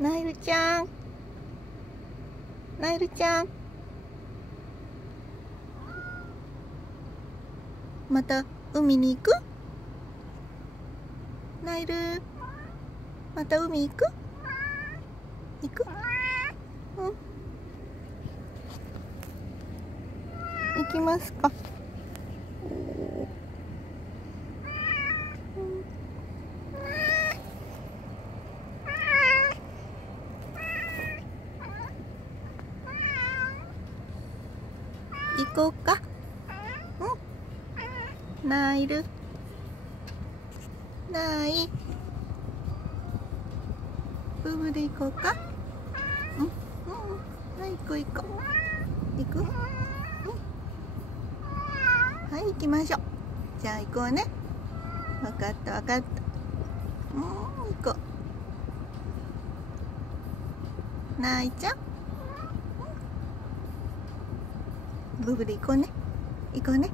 ナイルちゃん、ナイルちゃん、また海に行く？ナイル、また海行く？行く？うん。行きますか。行こうか。うん。ナイル。ナイ。ブブで行こうか。うん。うん。はい、行こう行こう。行く？うん。はい、行きましょう。じゃあ行こうね。わかったわかった。行こう。ナイちゃん。ブブで行こうね。行こうね。